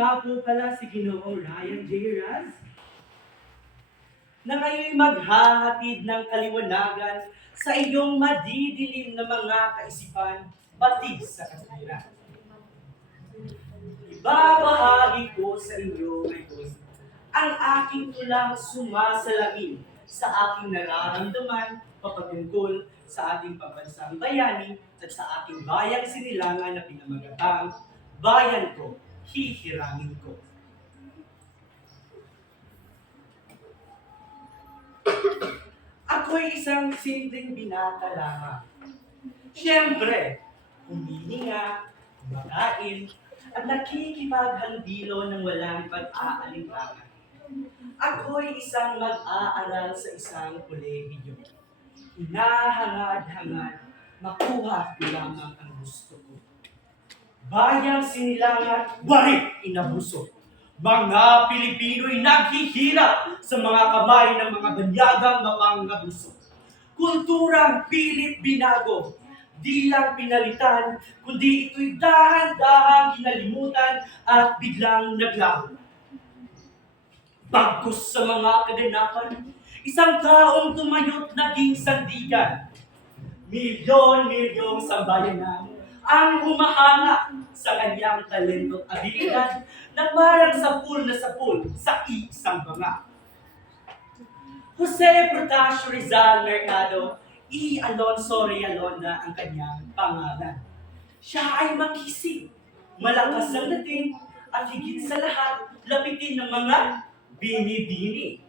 nga po pala si Ginoong Ryan J. Raz na kayo'y maghahatid ng kaliwanagan sa iyong madidilim na mga kaisipan pati sa katwiran. Ibabahagi ko sa inyo ngayon ang aking tulang sumasalamin sa aking nararamdaman papatungkol sa ating pambansang bayani at sa aking bayang sinilangan na pinamagatang bayan ko, hihirangin ko. Ako'y isang simpleng binata lamang. Siyempre, humihinga, kumakain, at nakikipaghandilo ng walang pag-aalinlangan. Ako'y isang mag-aaral sa isang kolehiyo. Hinahangad-hangad, makuha ko lamang ang gusto ko. Bayang sinilangan, warit inabuso. Mga Pilipino'y naghihirap sa mga kamay ng mga banyagang mapangabuso. Kulturang pilit binago, di lang pinalitan, kundi ito'y dahan-dahang kinalimutan at biglang naglaho. Bagkus sa mga kaganapan, isang taong tumayo't naging sandigan. Milyon-milyong sambayanan ang humahanga sa kanyang talento at abilidad na parang sapul sa isang banga. Jose Protasio Rizal Mercado, E. Alonso Realonda ang kanyang pangalan. Siya ay makisig, malakas ang dating, at higit sa lahat, lapitin ng mga bini-bini.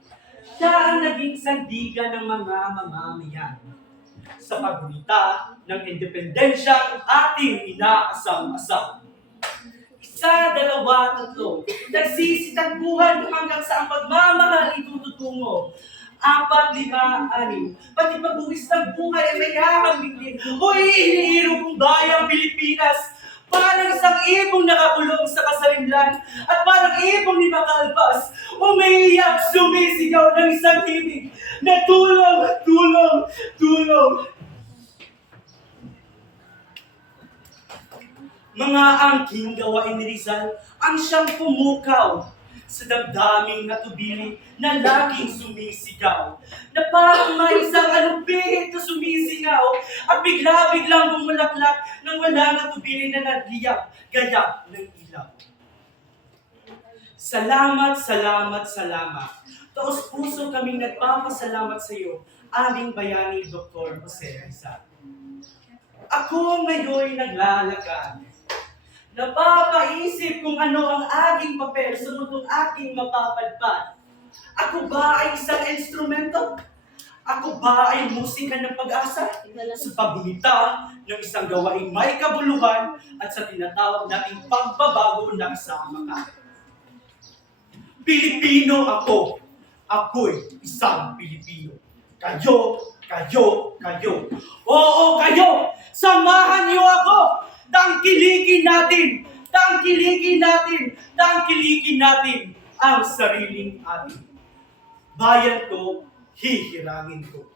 Siya ang naging sandigan ng mga mamamayan sa paggunita ng independensyang ating inaasam-asam. Isa, dalawa, tatlo. Nagsisitagbuhan hanggang sa ang pagmamahal itututungo. 4, 5, 6. Pati pag-uwis ng buhay ay may hahamigin. Hoy, iniiro kong bayang Pilipinas. Parang isang ibong nakakulong sa kasalimlan at parang ibong ni Makalpas. Umiiyak, sumisigaw ng isang himig na tulong, tulong, tulong. Mga angking gawain ni Rizal ang siyang pumukaw sa damdaming natubili na laging sumisigaw. Na parang may isang alupihit na sumisingaw at bigla-biglang bumulaklak nang wala natubili na nagliyak gaya ng ilaw. Salamat, salamat, salamat. Taos puso kaming nagpapasalamat sa iyo, aming bayani Dr. Jose Rizal. Ako ngayon naglalakad. Napapaisip kung ano ang aking papel sa mundong aking mapapadpad. Ako ba ay isang instrumento? Ako ba ay musika ng pag-asa? Sa paggunita ng isang gawaing may kabuluhan at sa tinatawag nating pagbabago na kasama ka. Pilipino ako. Ako'y isang Pilipino. Kayo, kayo, kayo. Oo, kayo! Samahan niyo ako! Tangkilikin natin! Tangkilikin natin! Tangkilikin natin ang sariling atin. Bayan ko, hihirangin ko.